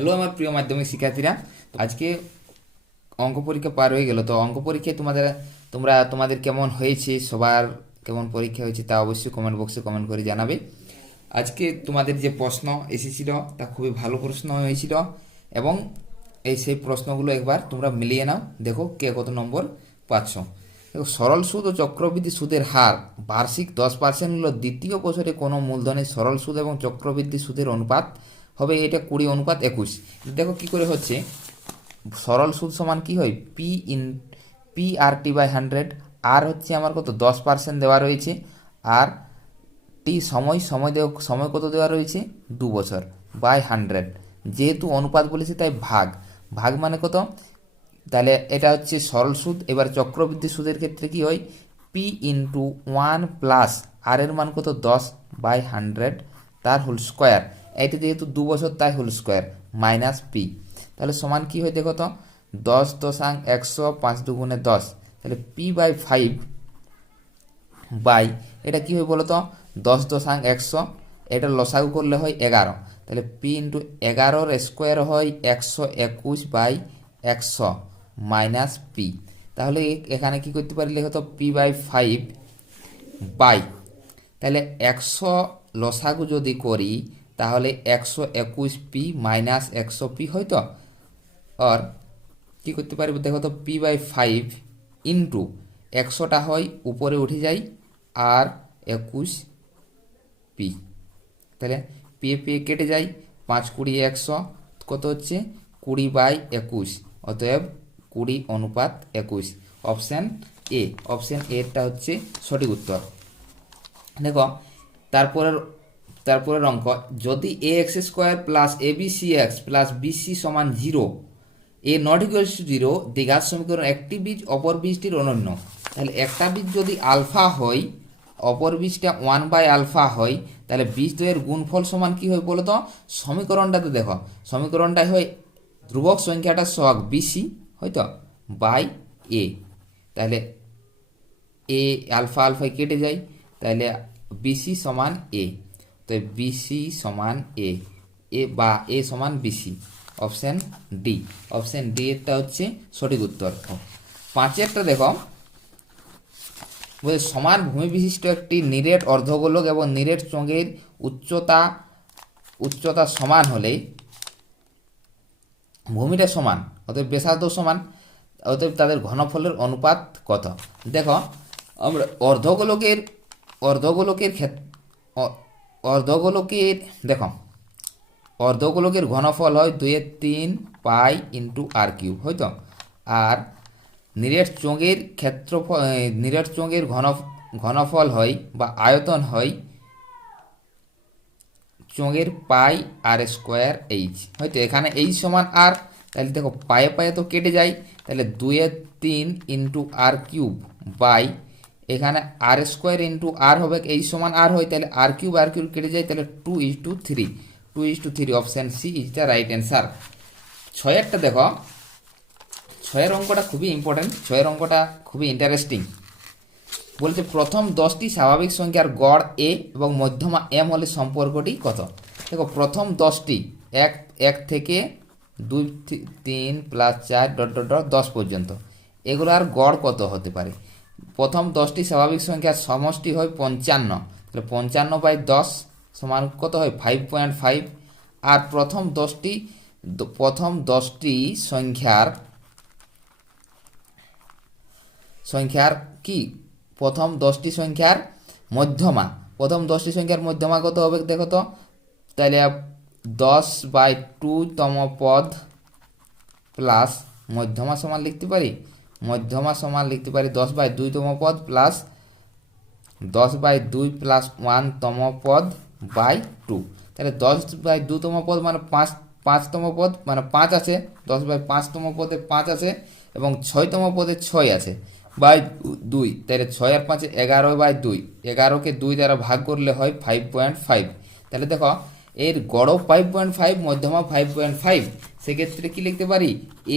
Hello আমার প্রিয় মাধ্যমিক শিক্ষার্থীরা। আজকে অঙ্ক পরীক্ষা পার হয়ে গেল। তো অঙ্ক পরীক্ষায় তোমাদের, তোমরা, তোমাদের কেমন হয়েছে, সবার কেমন পরীক্ষা হয়েছে তা অবশ্যই কমেন্ট বক্সে কমেন্ট করে জানাবে। আজকে তোমাদের যে প্রশ্ন এসেছিল, তা খুবই ভালো প্রশ্ন হয়েছিল এবং এই সেই প্রশ্নগুলো একবার তোমরা মিলিয়ে নাও। দেখো কে কত নম্বর পাচ্ছ। দেখো, সরল সুদ ও চক্রবৃদ্ধি সুদের হার বার্ষিক দশ পার্সেন্ট হল দ্বিতীয় বছরে কোনো মূলধনের সরল সুদ এবং চক্রবৃদ্ধি সুদের অনুপাত হবে এটা কুড়ি অনুপাত একুশ। দেখো কি করে হচ্ছে? সরল সুদ সমান কি হয়? P in P R T by hundred R হচ্ছে আমার কত? দশ পার্সেন্ট দেওয়া রয়েছে। আর টি সময় সময় দেওয়া, সময় কত দেওয়া রয়েছে? দু বছর বাই হান্ড্রেড যেহেতু অনুপাত বলেছে, তাই ভাগ। ভাগ মানে কত? তাহলে এটা হচ্ছে সরল সুদ। এবার চক্রবৃদ্ধি সুদের ক্ষেত্রে কি হয়? P into one plus R এর মান কত? দশ বাই হান্ড্রেড তার হোল স্কোয়ার এটি যেহেতু দু বছর, তাই হোল স্কোয়ার মাইনাস পি তাহলে সমান কি হয় দেখো তো? দশ দশাং একশো পাঁচ দুগুণে দশ। তাহলে পি বাই ফাইভ বাই এটা কি হয় বলো তো? দশ দশাং একশো, এটা লসাগু করলে হয় এগারো। তাহলে পি ইন্টু এগারোর স্কোয়ার হয় একশো একুশ বাই একশো মাইনাস পি তাহলে এখানে কি করতে পারি লেখো তো? পি বাই ফাইভ বাই তাহলে একশো লসাগু যদি করি তাহলে একশো একুশ পি মাইনাস একশো পি হয়তো? আর কী করতে পারব? দেখো তো পি বাই ফাইভ ইন্টু একশোটা হয়, উপরে উঠে যায় আর একুশ পি তাহলে পি পি কেটে যায় পাঁচ কুড়ি একশো, কত হচ্ছে? কুড়ি বাই একুশ, অতএব কুড়ি অনুপাত একুশ। অপশান এ অপশান এরটা হচ্ছে সঠিক উত্তর। দেখো, তারপরের তারপরের অঙ্ক যদি A X square plus A B C X plus BC সমান zero A not equals to zero দ্বিঘাত সমীকরণ একটি বীজ, অপর বীজটির অনন্য। তাহলে একটা বীজ যদি আলফা হয়, অপর বীজটা ওয়ান বাই আলফা হয়, তাহলে বীজ দ্বয়ের গুণফল সমান কি হয় বলো তো সমীকরণটাতে দেখো সমীকরণটা হয় ধ্রুবক সংখ্যাটা সহগ বিসি হয়তো বাই এ তাহলে এ আলফা আলফায় কেটে যায়, তাহলে বিসি সমান এ তো বিসি সমান এ। এ বা এ সমান BC option D. Option D এরটা হচ্ছে সঠিক উত্তর। পাঁচেরটা দেখো। বলছে সমান ভূমি বিশিষ্ট একটি নিরেট অর্ধগোলক এবং নিরেট চোঙের উচ্চতা উচ্চতা সমান হলে ভূমিটা সমান, অতএব ব্যাসার্ধ সমান, অতএব তাদের ঘনফলের অনুপাত কত? দেখো, আমরা অর্ধগোলকের অর্ধগোলকের ক্ষেত্রে অর্ধগোলকের, দেখো, অর্ধগোলকের ঘনফল হয় দুইয়ের তিন পাই ইন্টু আর কিউব, হয়তো? আর নিরেট চোঙের ক্ষেত্রফল নিরেট চোঙের ঘন, ঘনফল হয় বা আয়তন হয় চোঙের পাই আর স্কোয়ার এইচ, হয়তো? এখানে এইচ সমান আর, তাহলে দেখো, পায়ে পায়ে তো কেটে যায়, তাহলে দুইয়ের তিন ইন্টু আর কিউব বাই এখানে আর স্কোয়ার ইন্টু আর হবে এই সমান আর হয়, তাহলে আর কিউব আর কিউব কেটে যায়, তাহলে two is to three two is to three option C is the right answer ছয়েরটা দেখো। ছয়ের অঙ্কটা খুবই ইম্পর্ট্যান্ট ছয়ের অঙ্কটা খুবই ইন্টারেস্টিং বলছে প্রথম দশটি স্বাভাবিক সংখ্যার গড় এ এবং মধ্যমা এম হলে সম্পর্কটি কত? দেখো, প্রথম দশটি, এক এক থেকে দুই তিন প্লাস চার, ডট ডট ডট, দশ পর্যন্ত। এগুলো আর গড় কত হতে পারে? প্রথম দশটি স্বাভাবিক সংখ্যার সমষ্টি হয় পঞ্চান্ন। তাহলে পঞ্চান্ন বাই দশ সমান কত হয়? ফাইভ পয়েন্ট ফাইভ আর প্রথম দশটি প্রথম দশটি সংখ্যার সংখ্যার কি? প্রথম দশটি সংখ্যার মধ্যমা। প্রথম দশটি সংখ্যার মধ্যমা কত হবে দেখো তো? তাহলে দশ বাই টু তম পদ প্লাস মধ্যমা সমান লিখতে পারি? মধ্যমা সমান লিখতে পারি দশ বাই দুইতম পদ প্লাস দশ বাই দুই প্লাস ওয়ান তম পদ বাই টু তাহলে দশ বাই দুতম পদ মানে পাঁচ পাঁচতম পদ মানে পাঁচ আছে। দশ বাই পাঁচতম পদে পাঁচ আছে এবং ছয়তম পদে ছয় আছে। বাই দুই, তাহলে ছয় আর পাঁচে এগারো বাই দুই। এগারোকে দুই দ্বারা ভাগ করলে হয় ফাইভ পয়েন্ট ফাইভ তাহলে দেখো, এর গড় ফাইভ পয়েন্ট ফাইভ মধ্যমা ফাইভ পয়েন্ট ফাইভ সেক্ষেত্রে কি লিখতে পারি?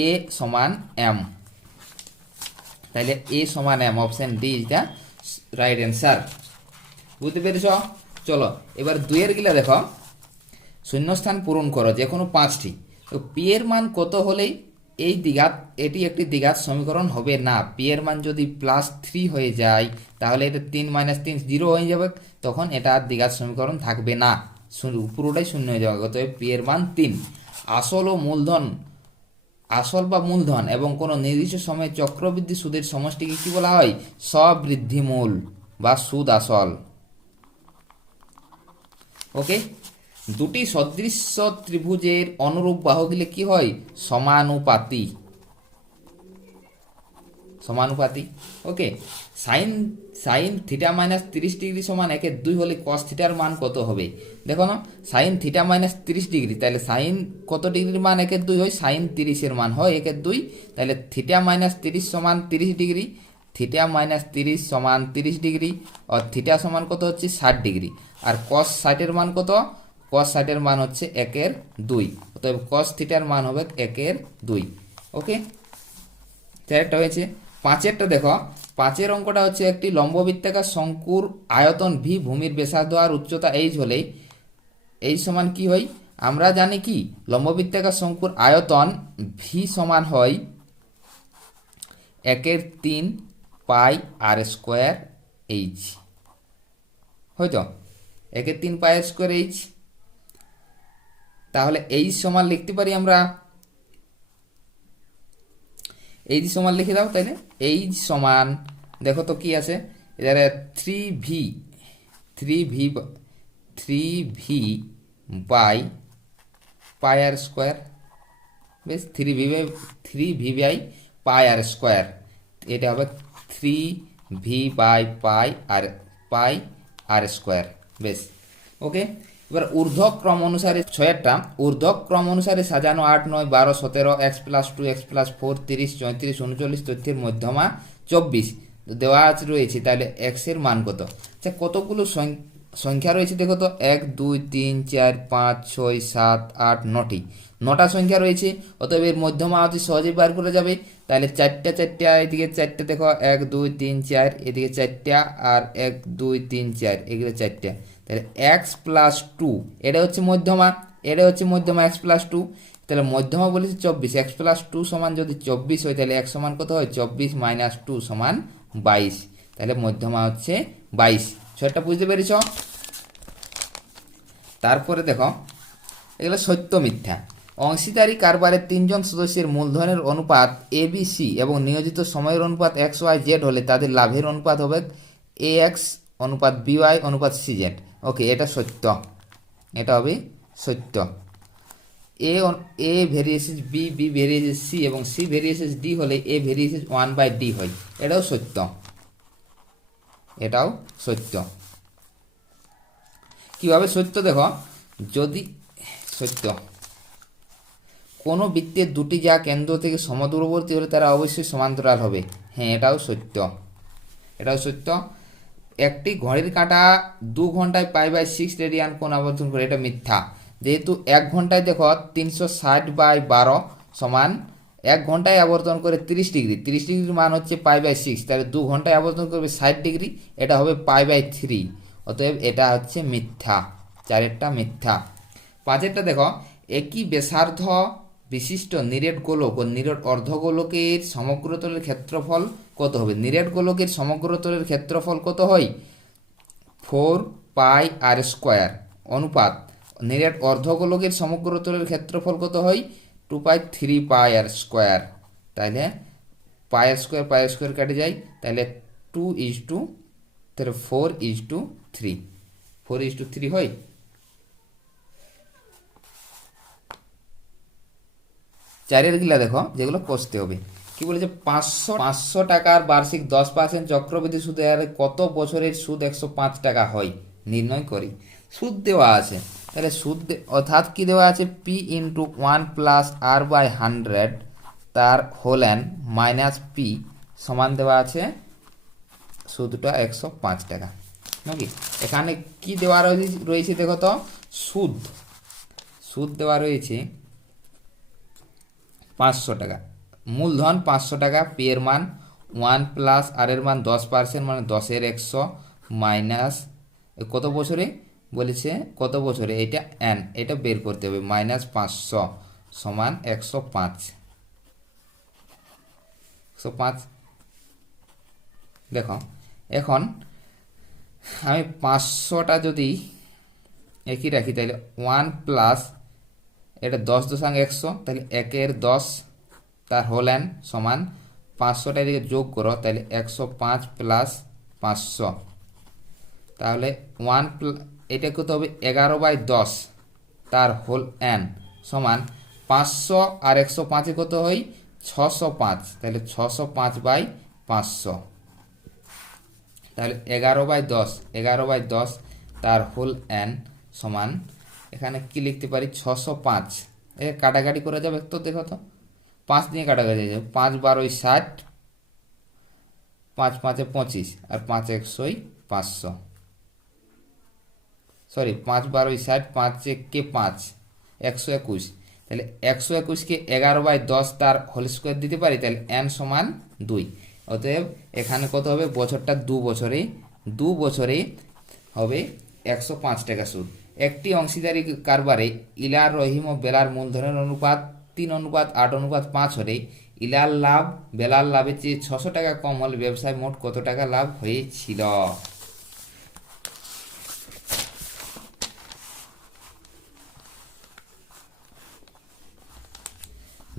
এ সমান এম তাহলে এ সমান M option D is the right answer বুঝতে পেরেছ? চলো, এবার দুইয়ের গিলা দেখো। শূন্যস্থান পূরণ করো যে কোনো পাঁচটি। তো পি এর মান কত হলেই এই দ্বিঘাত এটি একটি দ্বিঘাত সমীকরণ হবে না। পি এর মান যদি প্লাস থ্রি হয়ে যায়, তাহলে এটা তিন মাইনাস তিন জিরো হয়ে যাবে। তখন এটা আর দ্বিঘাত সমীকরণ থাকবে না। পুরোটাই শূন্য হয়ে যাবে, অতএব পি এর মান তিন। আসল ও মূলধন আসল বা মূলধন এবং কোনো নির্দিষ্ট সময়ে চক্রবৃদ্ধি সুদের সমষ্টিকে কি বলা হয়? সবৃদ্ধি মূল বা সুদ আসল। ওকে দুটি সদৃশ্য ত্রিভুজের অনুরূপ বাহু দিলে কি হয়? সমানুপাতি সমানুপাতি। Okay sine sine theta minus তিরিশ ডিগ্রি সমান একের দুই হলে কস থিটার মান কত হবে? দেখো না সাইন থিটা মাইনাস তিরিশ ডিগ্রি তাহলে সাইন কত ডিগ্রির মান? একের দুই হয় সাইন তিরিশের মান। হয় একের দুই, তাহলে থিটা মাইনাস তিরিশ সমান তিরিশ ডিগ্রি থিটা মাইনাস তিরিশ সমান তিরিশ ডিগ্রি আর থিটা সমান কত হচ্ছে? ষাট ডিগ্রি আর কস ষাটের মান কত? কস ষাটের মান হচ্ছে একের দুই। অতএব কস থিটার মান হবে একের দুই। ওকে চারেরটা হয়েছে। পাঁচেরটা দেখো। পাঁচের অঙ্কটা হচ্ছে একটি লম্ববৃত্তাকার শঙ্কুর আয়তন ভি ভূমির ব্যাসার্ধ আর উচ্চতা এইচ হলে এই সমান কি হয়? আমরা জানি কি? লম্ববৃত্তাকার শঙ্কুর আয়তন ভি সমান হয় একের তিন পাই আর স্কোয়ার এইচ হয়তো? একের তিন পাই স্কোয়ার এইচ তাহলে এইচ সমান লিখতে পারি আমরা এইচ সমান লিখে দাও তাই না এইচ সমান, দেখো তো কি আছে? এবারে three V three V three V by pi R square বেশ three V by three V by pi R square এটা হবে three V by pi R pi R square বেশ ওকে এবার ঊর্ধ্বক্রম অনুসারে ছয়েরটা, ঊর্ধ্বক্রম অনুসারে সাজানো আট, নয়, বারো, সতেরো X plus two X plus four তিরিশ, চৌত্রিশ, উনচল্লিশ, তথ্যের মধ্যমা, চব্বিশ। দেওয়া আছে রয়েছে, তাহলে এক্সের মান কত? আচ্ছা কতগুলো সং- সংখ্যা রয়েছে দেখো তো, এক, দুই, তিন, চার, পাঁচ, ছয়, সাত, আট, নটি। নটা সংখ্যা রয়েছে, অতএব এর মধ্যমা অতি সহজেই বার করা যাবে। তাহলে চারটা চারটা, এদিকে চারটা দেখো, এক, দুই, তিন, চার, এদিকে চারটা, আর এক, দুই, তিন, চার এগুলো চারটা। তাহলে এক্স প্লাস টু এটা হচ্ছে মধ্যমা, এটা হচ্ছে মধ্যমা এক্স প্লাস টু তাহলে মধ্যমা বলেছে চব্বিশ এক্স প্লাস টু সমান যদি চব্বিশ হয়, তাহলে এক সমান কত হয়? চব্বিশ মাইনাস টু সমান বাইশ। তাহলে মধ্যমা হচ্ছে বাইশ। ছয়টা বুঝতে পেরেছ? তারপরে দেখো, এগুলো সত্য মিথ্যা। অংশীদারি কারবারের তিনজন সদস্যের মূলধনের অনুপাত এ বি সি এবং নিয়োজিত সময়ের অনুপাত এক্স ওয়াই জেড হলে তাদের লাভের অনুপাত হবে এ এক্স অনুপাত বি ওয়াই অনুপাত সি জেড। ওকে, এটা সত্য। এটা হবে সত্য। A A varies as B B varies as C এবং সি ভেরিয়েসেস ডি হলে A varies as one by D হয়। এটাও সত্য। এটাও সত্য। কীভাবে সত্য দেখো? যদি, সত্য। কোনো বৃত্তের দুটি যা কেন্দ্র থেকে সমদূরবর্তী হলে তারা অবশ্যই সমান্তরাল হবে। হ্যাঁ এটাও সত্য। এটাও সত্য। একটি ঘড়ির কাঁটা দু ঘন্টায় পাই বাই সিক্স রেডিয়ান কোন আবর্তন করে, এটা মিথ্যা। যেহেতু এক ঘন্টায় দেখো তিনশো ষাট বাই বারো সমান এক ঘন্টায় আবর্তন করে তিরিশ ডিগ্রি, তিরিশ ডিগ্রির মান হচ্ছে পাই বাই সিক্স, তাহলে দু ঘন্টায় আবর্তন করবে ষাট ডিগ্রি, এটা হবে পাই বাই থ্রি, অতএব এটা হচ্ছে মিথ্যা, চারেরটা মিথ্যা। পাঁচেরটা দেখো, একই ব্যাসার্ধ বিশিষ্ট নিরেট গোলক ও নিরেট অর্ধগোলকের সমগ্রতলের ক্ষেত্রফল কত হবে? নিরেট গোলকের সমগ্রতলের ক্ষেত্রফল কত হয়? ফোর পাই আর স্কোয়ার, অনুপাত, নিরেট অর্ধগোলকের সমগ্রতলের ক্ষেত্রফল কত হয়? Two pi three pi R square তাহলে পাই স্কোয়ার পাই স্কোয়ার কেটে যায় তাহলে টু ইজ টু তাহলে four is to three four is to three হয়? চারের গিলা দেখো, যেগুলো কষতে হবে। কি বলেছে? পাঁচশো পাঁচশো টাকার বার্ষিক দশ পার্সেন্ট চক্রবৃদ্ধি সুদের কত বছরের সুদ একশো পাঁচ টাকা হয়? নির্ণয় করি। সুদ দেওয়া আছে। তাহলে সুদ অর্থাৎ কি দেওয়া আছে? P into one plus R by hundred তার হোল অ্যান মাইনাস পি সমান দেওয়া আছে সুদটা একশো পাঁচ টাকা। নাকি? এখানে কি দেওয়া রয়েছে দেখো তো, সুদ। সুদ দেওয়া রয়েছে পাঁচশো টাকা। মূলধন পাঁচশো টাকা পি এর মান ওয়ান প্লাস আর এর মান দশ পার্সেন্ট মানে দশের একশো মাইনাস কত বছরে? বলেছে কত বছরে? এটা এন এটা বের করতে হবে মাইনাস পাঁচশো সমান একশো পাঁচ। একশো পাঁচ। দেখো, এখন আমি পাঁচশোটা যদি একই রাখি, তাহলে ওয়ান প্লাস এটা দশ দশাঙ্গ একশো, তাহলে একের দশ, তার হোল এন সমান পাঁচশোটা এদিকে যোগ করো, তাহলে একশো পাঁচ প্লাস পাঁচশো। তাহলে ওয়ান এটা কত হবে? এগারো বাই দশ, তার হোল এন সমান পাঁচশো আর একশো পাঁচে কত হয়? ছশো পাঁচ। তাহলে ছশো পাঁচ বাই পাঁচশো। তাহলে এগারো বাই দশ, এগারো বাই দশ, তার হোল এন সমান, এখানে কি লিখতে পারি? ছশো পাঁচ। এ কাটাকাটি করে যাবে তো দেখো তো। পাঁচ দিয়ে কাটাকাটি যাবে। পাঁচ বারোই ষাট, পাঁচ পাঁচে পঁচিশ, আর পাঁচ একশোই পাঁচশো। সরি, পাঁচ বারোই ষাট, পাঁচ কে পাঁচ, একশো একুশ। তাহলে একশো একুশকে এগারো বাই দশ তার হোল স্কোয়ার দিতে পারি, তাহলে এন সমান দুই। অতএব এখানে কত হবে? বছরটা দু বছরে দু বছরে হবে একশো পাঁচ টাকা সুদ। একটি অংশীদারি কারবারে ইলার, রহিম ও বেলার মূলধনের অনুপাত তিন অনুপাত, আট অনুপাত, পাঁচ হলে ইলার লাভ, বেলার লাভের চেয়ে ছশো টাকা কম হলে ব্যবসায় মোট কত টাকা লাভ হয়েছিল?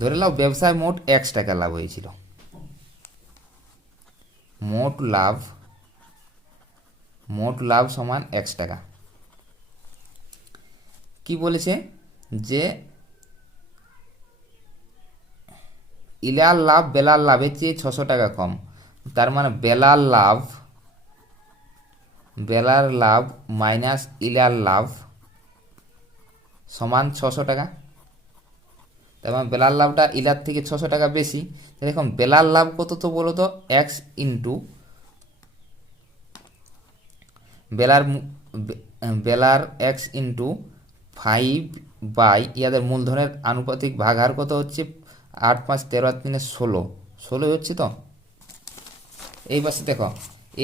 ধরে নাও ব্যবসায় মোট একশো টাকা লাভ হয়েছিল। মোট লাভ মোট লাভ সমান একশো টাকা। কি বলেছে? যে ইলার লাভ বেলার লাভের চেয়ে ছশো টাকা কম। তার মানে বেলার লাভ বেলার লাভ মাইনাস ইলার লাভ সমান ছশো টাকা। মানে বেলার লাভটা ইলার থেকে ছশো টাকা বেশি। তাহলে বেলার লাভ কত তো বলো তো? এক্স ইন্টু বেলার বেলার এক্স ইন্টু ফাইভ বাই ইয়াদের মূলধনের আনুপাতিক ভাগার কত হচ্ছে? আট পাঁচ তেরো আর তিনে ষোলো। ষোলোই হচ্ছে তো? এই পাশে দেখো,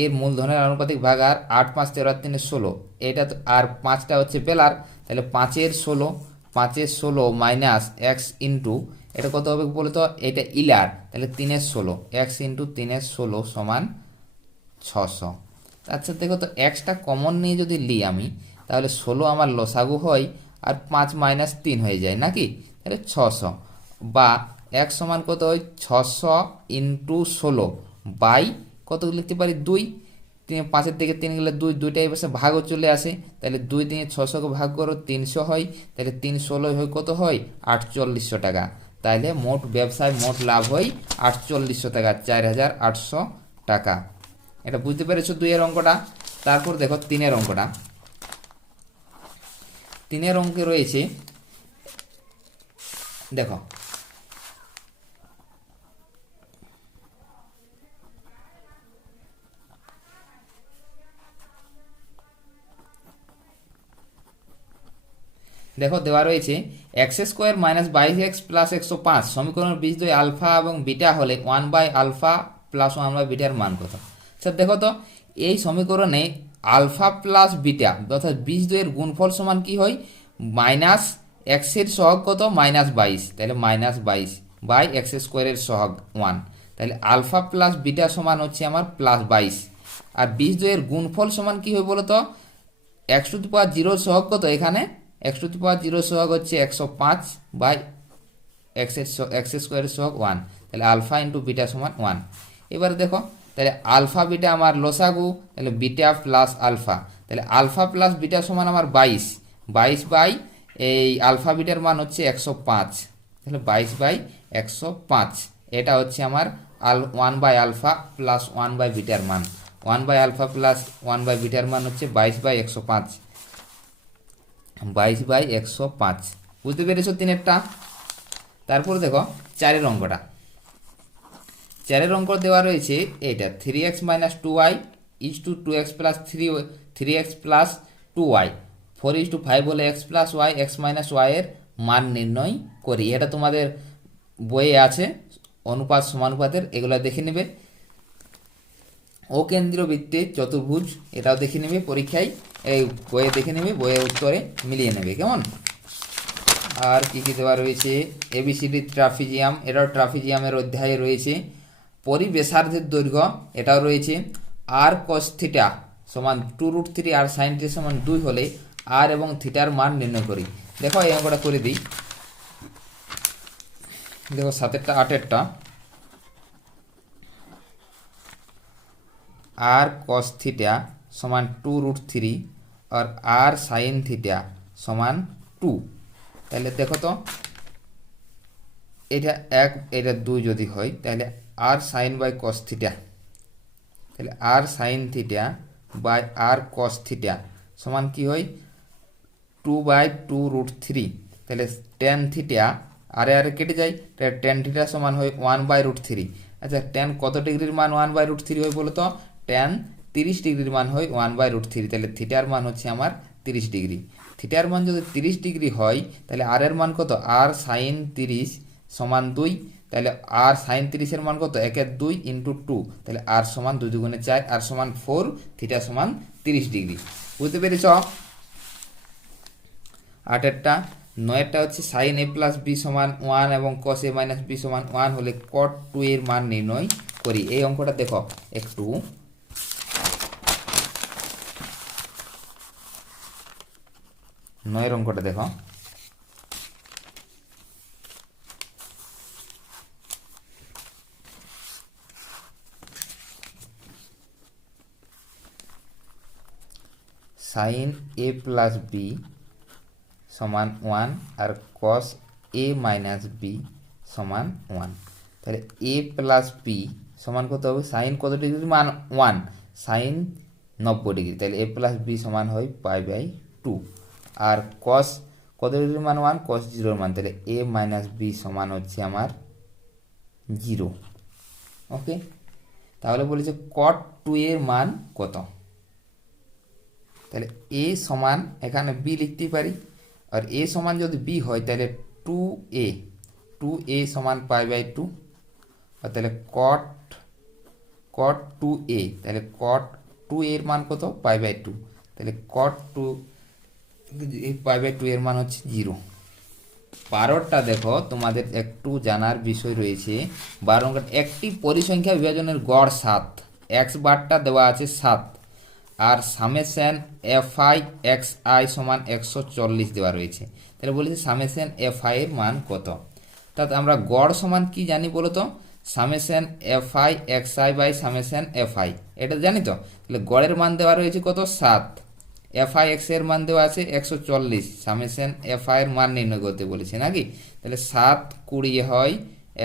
এর মূলধনের আনুপাতিক ভাগার আট পাঁচ তেরো আর তিনে ষোলো। এটা তো, আর পাঁচটা হচ্ছে বেলার, তাহলে পাঁচের ষোলো পাঁচের ষোলো মাইনাস এক্স ইন্টু এটা কত হবে বলো তো এটা ইলার, তাহলে তিনের ষোলো এক্স ইন্টু তিনের ষোলো সমান ছশো। আচ্ছা দেখো তো এক্সটা কমন নিয়ে যদি নিই আমি, তাহলে ষোলো আমার লসাগু হয় আর পাঁচ মাইনাস তিন হয়ে যায়, নাকি? তাহলে ছশো। বা এক সমান কত হয়? ছশো ইন্টু ষোলো বাই কত লিখতে পারি? দুই। পাঁচের থেকে তিন গেলে দুই, দুইটাই পাশে ভাগও চলে আসে। তাহলে দুই দিয়ে ছশোকে ভাগ করো, তিনশো হয়। তাহলে তিন ষোলোই হয় কত হয়? আটচল্লিশশো টাকা। তাহলে মোট ব্যবসায় মোট লাভ হয় আটচল্লিশশো টাকা, চার হাজার আটশো টাকা। এটা বুঝতে পেরেছ দুইয়ের অঙ্কটা? তারপর দেখো তিনের অঙ্কটা। তিনের অঙ্কে রয়েছে, দেখো দেখো দেওয়া রয়েছে এক্স স্কোয়ার মাইনাস বাইশ এক্স প্লাস একশো পাঁচ, সমীকরণের দুই আলফা এবং বিটা হলে one by alpha plus one by bitter মান কত? স্যার দেখো তো, এই সমীকরণে আলফা প্লাস বিটা অর্থাৎ বীজ দুইয়ের গুণফল সমান কি হয়? মাইনাস এক্সের সহগ কত? মাইনাস বাইশ, তাহলে মাইনাস বাইশ বাই এক্স স্কোয়ারের সহগ ওয়ান তাহলে আলফা প্লাস বিটা সমান হচ্ছে আমার প্লাস বাইশ। আর বীজ দুইয়ের গুণফল সমান কি হয় বলো তো এক্স টু পাওয়ার জিরো সহগ কত এখানে? X to the power zero সহগ হচ্ছে একশো পাঁচ বাই এক্সের এক্স স্কোয়ারের সহগ ওয়ান। তাহলে আলফা ইন্টু বিটা সমান ওয়ান। এবারে দেখো, তাহলে আলফা বিটা আমার লসাগু, তাহলে বিটা প্লাস আলফা। তাহলে আলফা প্লাস বিটা সমান আমার বাইশ। বাইশ বাই এই আলফা বিটার মান হচ্ছে একশো পাঁচ। তাহলে বাইশ বাই একশো পাঁচ। এটা হচ্ছে আমার আল, one by alpha plus one by bitter মান। One by alpha plus one by bitter মান হচ্ছে বাইশ বাই একশো পাঁচ। বাইশ বাই একশো পাঁচ। বুঝতে পেরেছ তিনেরটা? তারপর দেখো, চারের অঙ্কটা। চারের অঙ্ক দেওয়া রয়েছে এইটা three x minus two y is two two x plus three three x plus two y four is two five হলে x plus y x minus ওয়াইয়ের মান নির্ণয় করি। এটা তোমাদের বইয়ে আছে, অনুপাত সমানুপাতের, এগুলো দেখে নেবে। অকেন্দ্রীয় বৃত্তের চতুর্ভুজ, এটাও দেখে নেবে পরীক্ষায়। এই বইয়ে দেখে নেবে, বইয়ের উত্তরে মিলিয়ে নেবে, কেমন? আর কি কী দেওয়া রয়েছে? এবিসিডি ট্রাফিজিয়াম, এটাও ট্রাফিজিয়ামের অধ্যায়ে রয়েছে। পরিবেশার্ধের দৈর্ঘ্য, এটাও রয়েছে। আর কস থিটা সমান two root three r sine three সমান দুই হলে আর এবং থিটার মান নির্ণয় করি। দেখো, এই অঙ্কটা করে দিই। দেখো সাতেরটা আটেরটা আর কস থিটা সমান টু রুট থ্রি আর আর সাইন থিটা সমান টু তাহলে দেখো তো, এটা এক, এটা দুই যদি হয়, তাহলে r sine by cos theta তাহলে r sine theta by r cos theta সমান কি হয়? Two by two root three তাহলে টেন থিটা আরে আরে কেটে যায়, তাহলে টেন থিটা সমান হয় ওয়ান বাই রুট থ্রি আচ্ছা টেন কত ডিগ্রির মান ওয়ান বাই রুট থ্রি হয় বলো তো? টেন তিরিশ ডিগ্রির মান হয় ওয়ান বাই রুট থ্রি তাহলে থিটার মান হচ্ছে আমার তিরিশ ডিগ্রি। থিটার মান যদি তিরিশ ডিগ্রি হয়, তাহলে আর এর মান কত? আর সাইন তিরিশ সমান দুই, তাহলে আর সাইন তিরিশের মান কত? একের দুই ইন্টু টু তাহলে আর সমান দুই দুগুণে চার আর সমান ফোর থিটা সমান তিরিশ ডিগ্রি। বুঝতে পেরেছ? আটেরটা নয়েরটা হচ্ছে সাইন এ প্লাস বি সমান ওয়ান এবং কস এ মাইনাস বি সমান ওয়ান হলে কট টু এর মান নির্ণয় করি। এই অঙ্কটা দেখো একটু নয়ের অঙ্কটা দেখো। সাইন এ প্লাস বি সমান ওয়ান আর কস এ মাইনাস বি সমান ওয়ান তাহলে এ প্লাস বি সমান কত হবে? সাইন কত ডিগ্রি মান ওয়ান সাইন নব্বই ডিগ্রি তাহলে এ প্লাস বি সমান হয় পাই বাই টু আর কস কত ডিগ্রির মান ওয়ান কস জিরোর মান। তাহলে এ মাইনাস বি সমান হচ্ছে আমার জিরো ওকে তাহলে বলেছে কট টু এর মান কত? তাহলে এ সমান, এখানে বি লিখতেই পারি। আর এ সমান যদি বি হয়, তাহলে টু এ টু এ সমান পাই বাই টু আর তাহলে কট কট টু এ তাহলে কট টু এর মান কত? পাই বাই টু তাহলে cot two pi by two এর মান হচ্ছে জিরো বারোটা দেখো, তোমাদের একটু জানার বিষয় রয়েছে। বারো নম্বর একটি পরিসংখ্যা বিভাজনের গড় সাত। এক্স বারটা দেওয়া আছে সাত। আর summation f i x i সমান একশো চল্লিশ দেওয়া রয়েছে। তাহলে বলেছে সামেশন এফ আই এর মান কত? তাতে আমরা গড় সমান কি জানি বলো তো? Summation f i x i by summation f i এটা জানি তো? তাহলে গড়ের মান দেওয়া রয়েছে কত? সাত। এফ আই এক্সের মান দেওয়া আছে একশো চল্লিশ। সামেশন এফ আই এর মান নির্ণয় করতে বলেছে নাকি? তাহলে সাত কুড়ি হয়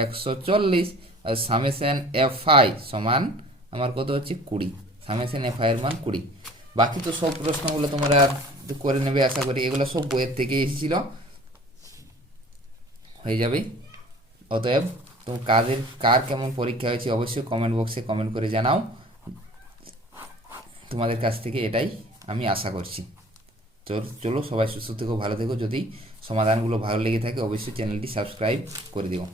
একশো চল্লিশ আর সামেশন এফ আই সমান আমার কত হচ্ছে কুড়ি। সামেশন এফ আই এর মান কুড়ি। বাকি তো সব প্রশ্নগুলো তোমরা করে নেবে আশা করি। এগুলো সব বইয়ের থেকে এসেছিল। হয়ে যাবে। অতএব তুমি কাদের কার কেমন পরীক্ষা হয়েছে অবশ্যই কমেন্ট বক্সে কমেন্ট করে জানাও। তোমাদের কাছ থেকে এটাই আমি আশা করছি। চল- সবাই সুস্থ থেকো, ভালো থেকো। যদি সমাধানগুলো ভালো লেগে থাকে, অবশ্যই চ্যানেলটি সাবস্ক্রাইব করে দিও।